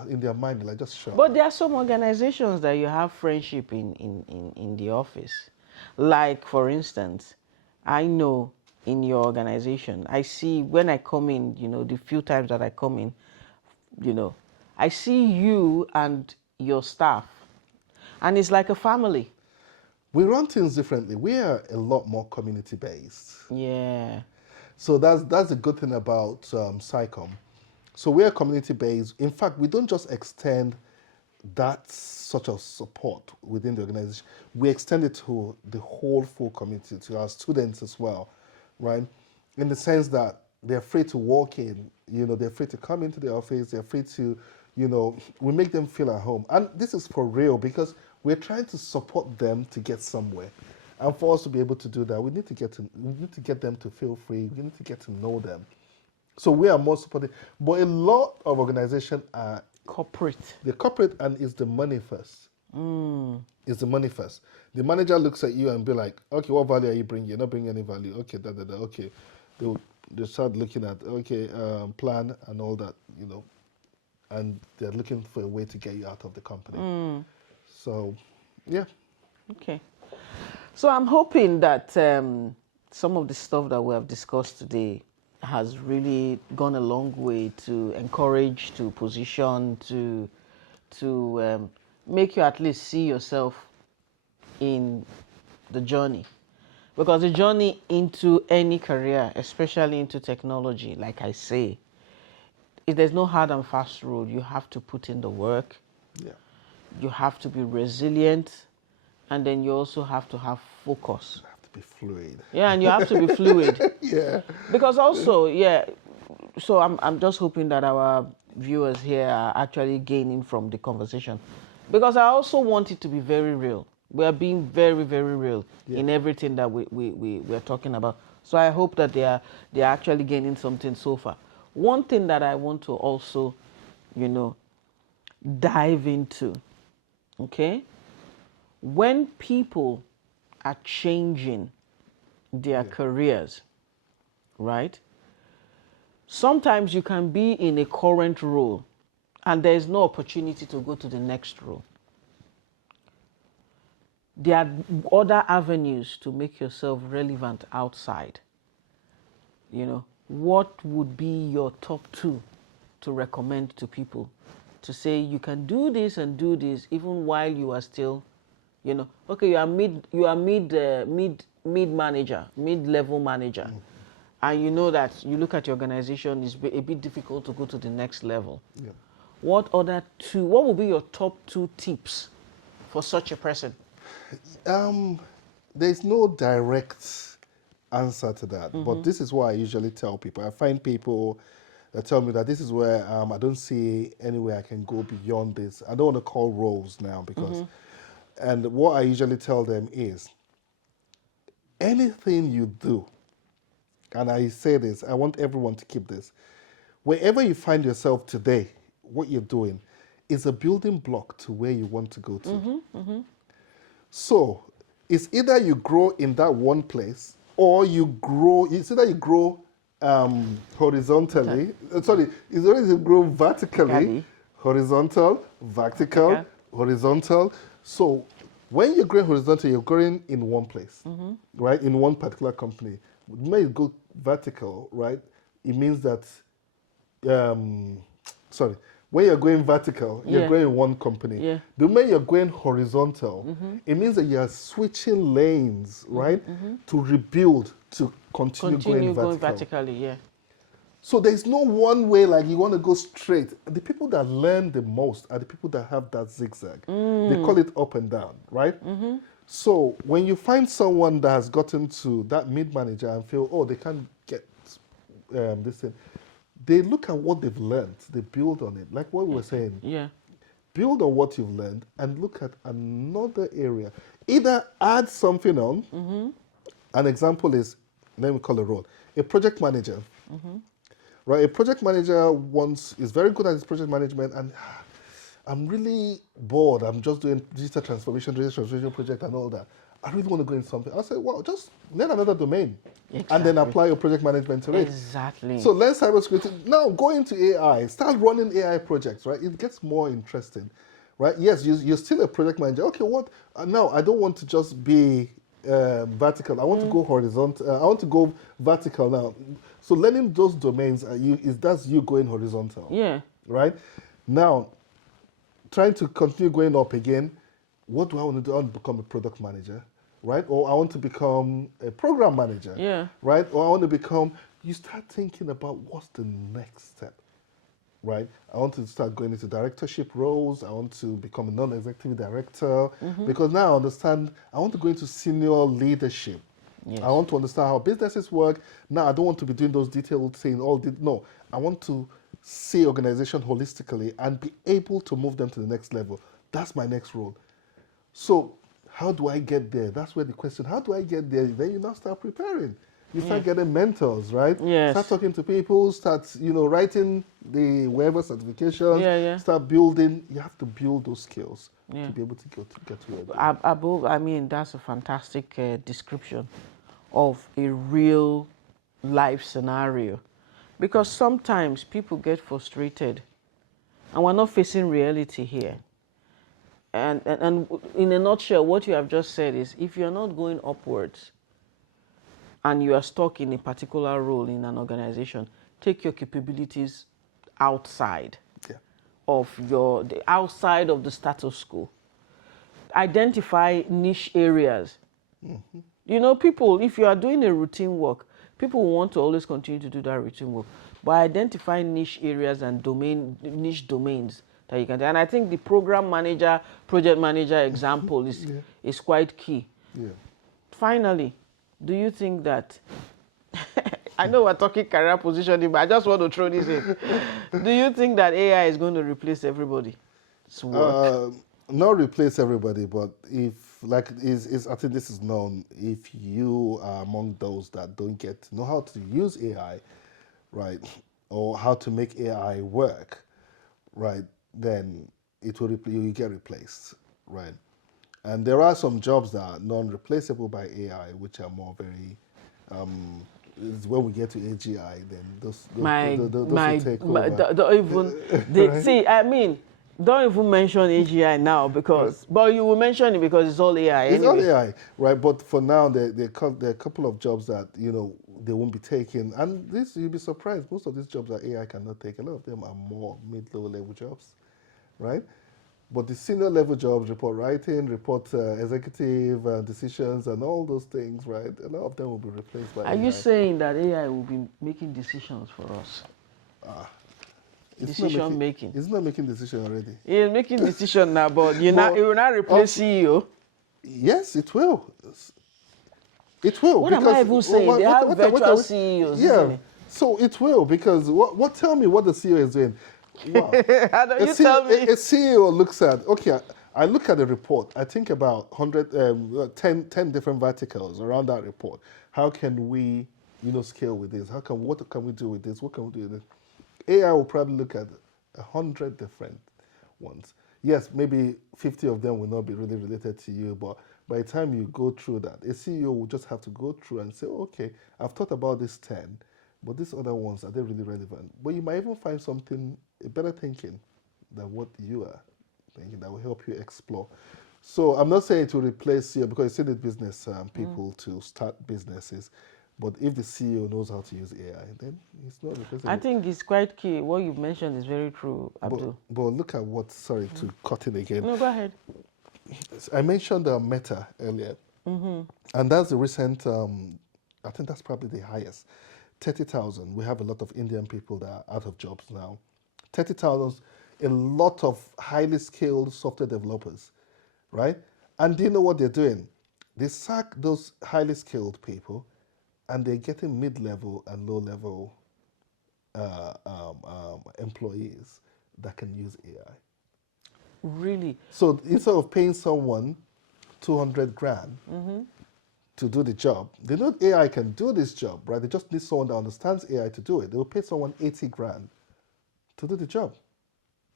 in their mind, like just shut. But there are some organizations that you have friendship in the office. Like, for instance, I know in your organization, I see when I come in, the few times that I come in, I see you and your staff, and it's like a family. We run things differently. We are a lot more community based. Yeah. So that's a good thing about SciComm. So we are community based. In fact, we don't just extend that sort of support within the organization. We extend it to the whole full community, to our students as well, right? In the sense that they're free to walk in, they're free to come into the office, they're free to, we make them feel at home. And this is for real because we're trying to support them to get somewhere. And for us to be able to do that, we need to get them to feel free. We need to get to know them. So we are more supportive. But a lot of organizations are corporate. The corporate, and it's the money first. It's the money first. The manager looks at you and be like, okay, what value are you bringing? You're not bringing any value. Okay, okay. They start looking at, okay, plan and all that, and they're looking for a way to get you out of the company. So, yeah. Okay. So I'm hoping that some of the stuff that we have discussed today has really gone a long way to encourage, to position, to make you at least see yourself in the journey. Because the journey into any career, especially into technology, like I say, there's no hard and fast road. You have to put in the work. Yeah. You have to be resilient. And then you also have to have focus. You have to be fluid. Yeah, and you have to be fluid. Yeah. Because also, yeah, so I'm just hoping that our viewers here are actually gaining from the conversation. Because I also want it to be very real. We are being very, very real in everything that we're talking about. So I hope that they're actually gaining something so far. One thing that I want to also, dive into, okay? When people are changing their careers, right? Sometimes you can be in a current role and there is no opportunity to go to the next role. There are other avenues to make yourself relevant outside. What would be your top 2 to recommend to people to say you can do this and do this even while you are still, okay, you are mid-level manager, and you know that you look at your organization, it's a bit difficult to go to the next level. Yeah. What would be your top 2 tips for such a person? There's no direct answer to that, but this is what I usually tell people. I find people that tell me that this is where I don't see anywhere I can go beyond this. I don't want to call roles now because, and what I usually tell them is, anything you do, and I say this, I want everyone to keep this, wherever you find yourself today, what you're doing is a building block to where you want to go to. So it's either you grow in that one place or it's either you grow horizontally, it's either you grow vertically, horizontal, vertical, horizontal. So when you're growing horizontal, you're growing in one place, right? In one particular company. When you go vertical, right? It means that, when you're going vertical, you're going in one company. Yeah. The moment you're going horizontal, it means that you're switching lanes, right? To rebuild, to continue going vertically, yeah. So there's no one way, like you want to go straight. The people that learn the most are the people that have that zigzag. They call it up and down, right? So when you find someone that has gotten to that mid-manager and feel, oh, they can't get this thing, they look at what they've learned, they build on it. Like what we were saying. Yeah. Build on what you've learned and look at another area. Either add something on. An example is, let me call a role, a project manager. Right? A project manager is very good at his project management, and I'm really bored. I'm just doing digital transformation project and all that. I really want to go in something. I say, well, just learn another domain. Exactly. And then apply your project management to it. Exactly. So learn cybersecurity. Now go into AI. Start running AI projects, right? It gets more interesting, right? Yes, you're still a project manager. Okay, what? Now, I don't want to just be vertical. I want to go horizontal. I want to go vertical now. So learning those domains, that's you going horizontal. Yeah. Right? Now, trying to continue going up again, what do I want to do? I want to become a product manager, right? Or I want to become a program manager, Yeah. right? Or I want to become, you start thinking about what's the next step, right? I want to start going into directorship roles. I want to become a non-executive director because now I understand, I want to go into senior leadership. Yes. I want to understand how businesses work. Now, I don't want to be doing those detailed things. No, I want to see organization holistically and be able to move them to the next level. That's my next role. So, how do I get there? That's where the question, how do I get there? Then you now start preparing. You start getting mentors, right? Yes. Start talking to people, start, writing the whatever certifications, start building. You have to build those skills to be able to get to where you're Above, I mean, that's a fantastic description of a real life scenario. Because sometimes people get frustrated and we're not facing reality here. And in a nutshell, what you have just said is if you're not going upwards and you are stuck in a particular role in an organization, take your capabilities outside of outside of the status quo. Identify niche areas. You know, people, if you are doing a routine work, people want to always continue to do that routine work. But identify niche areas and niche domains that you can do. And I think the program manager, project manager example is quite key. Yeah. Finally, do you think that, I know we're talking career positioning, but I just want to throw this in. Do you think that AI is going to replace everybody's work? Not replace everybody, but if, I think this is known, if you are among those that don't know how to use AI, right, or how to make AI work, right, then you get replaced, right? And there are some jobs that are non-replaceable by AI, which are more very, when we get to AGI, then those will take over. Don't even, Right? see, I mean, don't even mention AGI now because, but you will mention it because it's all AI It's anyway. all AI, right? But for now, there are a couple of jobs that, they won't be taking. And this, you'll be surprised, most of these jobs that AI cannot take, a lot of them are more mid-low level jobs, right? But the senior level jobs, report writing, report executive decisions and all those things, right? A lot of them will be replaced by AI. Are you saying that AI will be making decisions for us? Decision making. It's not making decision already. It's making decision now, but it will not replace CEO. Yes, it will. It will. What am I even saying? They have virtual CEOs, isn't it? So it will, because tell me what the CEO is doing. Wow. Tell me. A CEO looks at, okay, I look at the report. I think about 10 different verticals around that report. How can we, scale with this? What can we do with this? What can we do with this? AI will probably look at 100 different ones. Yes, maybe 50 of them will not be really related to you, but by the time you go through that, a CEO will just have to go through and say, okay, I've thought about these 10, but these other ones, are they really relevant? But you might even find something, a better thinking than what you are thinking that will help you explore. So I'm not saying it will replace you, because you still need business people to start businesses. But if the CEO knows how to use AI, then it's not replaceable. I think it's quite key. What you've mentioned is very true, Abdul. But look at what, sorry to cut in again. No, go ahead. I mentioned Meta earlier. And that's the recent, I think that's probably the highest. 30,000. We have a lot of Indian people that are out of jobs now. 30,000, a lot of highly skilled software developers, right? And do you know what they're doing? They sack those highly skilled people, and they're getting mid-level and low-level employees that can use AI. Really? So instead of paying someone 200 grand to do the job, they know AI can do this job, right? They just need someone that understands AI to do it. They will pay someone 80 grand to do the job.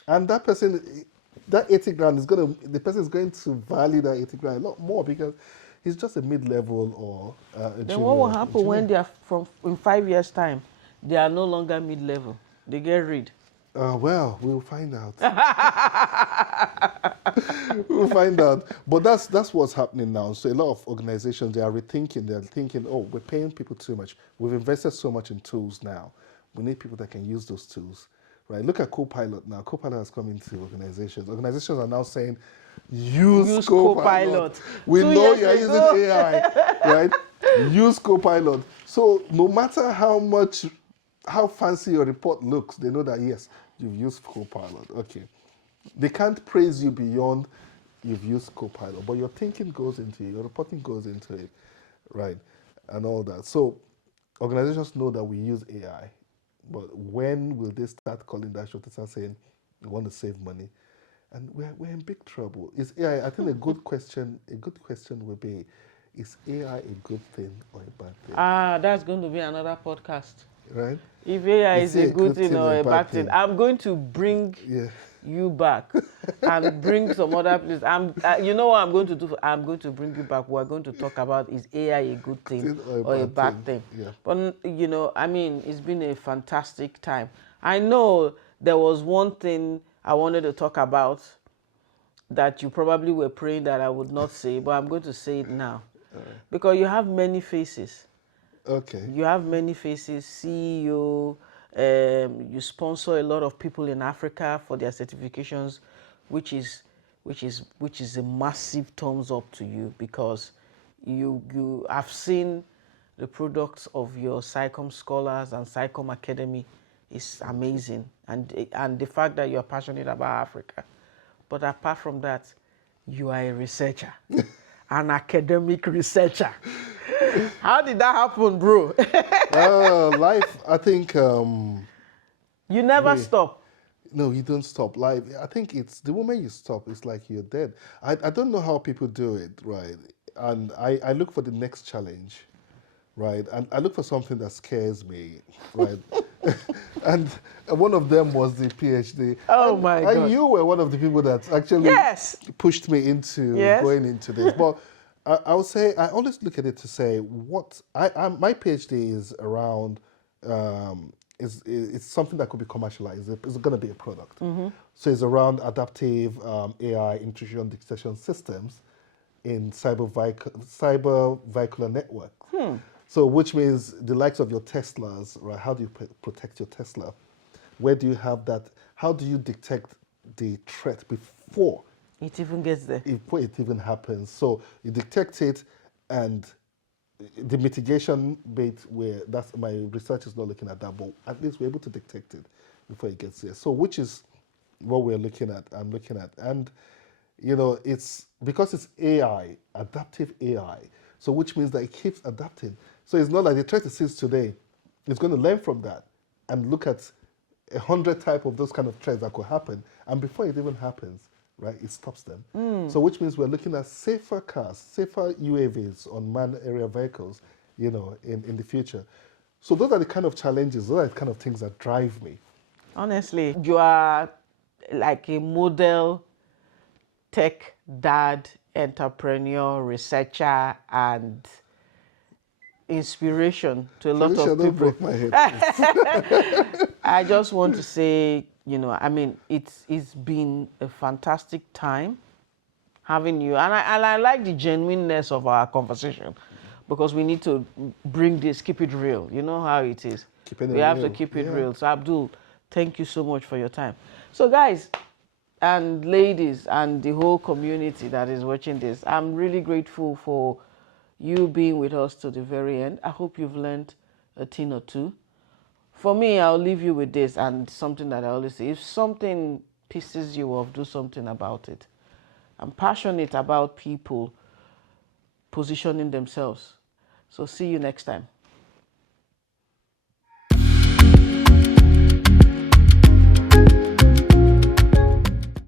And that person, that 80 grand the person is going to value that 80 grand a lot more, because he's just a mid-level or a Then what will happen engineer. when they are in 5 years' time? They are no longer mid-level. They get rid. Well, we'll find out. We'll find out. But that's what's happening now. So a lot of organizations, they are rethinking. They're thinking, oh, we're paying people too much. We've invested so much in tools now. We need people that can use those tools. right? Look at Copilot now. Copilot has come into organizations. Organizations are now saying, use Copilot. We know you're using AI, right? Use Copilot. So no matter how fancy your report looks, they know that, yes, you've used Copilot. Okay. They can't praise you beyond you've used Copilot, but your thinking goes into it, your reporting goes into it, right? And all that. So organizations know that we use AI, but when will they start calling that shot and start saying, we want to save money? And we're in big trouble. Is AI, I think a good question would be, is AI a good thing or a bad thing? That's going to be another podcast. Right? If AI is a good thing or a bad thing, I'm going to bring you back and bring some other place. You know what I'm going to do? I'm going to bring you back. We're going to talk about, is AI a good thing or a bad thing? Yeah. But, you know, I mean, it's been a fantastic time. I know there was one thing I wanted to talk about that you probably were praying that I would not say, but I'm going to say it now. Because you have many faces. Okay. You have many faces, CEO, you sponsor a lot of people in Africa for their certifications, which is a massive thumbs up to you, because you have seen the products of your SciComm scholars and SciComm Academy is amazing, and the fact that you're passionate about Africa. But apart from that, you are a researcher, an academic researcher. How did that happen, bro? Life, I think... you never stop. No, you don't stop. Life, I think it's the moment you stop, it's like you're dead. I don't know how people do it, right? And I look for the next challenge, right? And I look for something that scares me, right? And one of them was the PhD. Oh, my God. And you were one of the people that actually pushed me into going into this. But I would say, I always look at it to say, my PhD is around, it's something that could be commercialized. It's going to be a product. So it's around adaptive AI intrusion detection systems in cyber vehicular networks. So which means the likes of your Teslas, right? How do you protect your Tesla? Where do you have that? How do you detect the threat before it even gets there? Before it even happens. So you detect it, and the mitigation bit, where that's my research is not looking at that, but at least we're able to detect it before it gets there. So which is what we're looking at, I'm looking at. And you know, it's because it's AI, adaptive AI. So which means that it keeps adapting. So it's not like the threat it sees today, it's going to learn from that and look at 100 type of those kind of threats that could happen. And before it even happens, right, it stops them. So which means we're looking at safer cars, safer UAVs, unmanned aerial vehicles, you know, in the future. So those are the kind of challenges, those are the kind of things that drive me. Honestly, you are like a model tech dad, entrepreneur, researcher, and inspiration to a lot Felicia, of don't people. break my head. I just want to say, you know, I mean, it's been a fantastic time having you, and I like the genuineness of our conversation, because we need to bring this, keep it real. You know how it is. We have to keep it real. So Abdul, thank you so much for your time. So guys and ladies and the whole community that is watching this, I'm really grateful for you being with us to the very end. I hope you've learned a thing or two. For me, I'll leave you with this, and something that I always say: if something pisses you off, do something about it. I'm passionate about people positioning themselves. So see you next time.